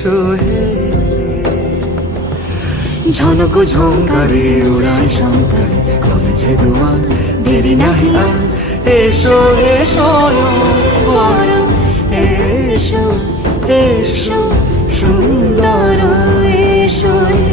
এসো হে। ঝনক ঝঙ্কারে উড়ায় শঙ্কারে কমেছে দুয়ার, দেরি নাহি আর, এসো হে স্বয়ংবর, এসো এসো সুন্দর, এসো হে।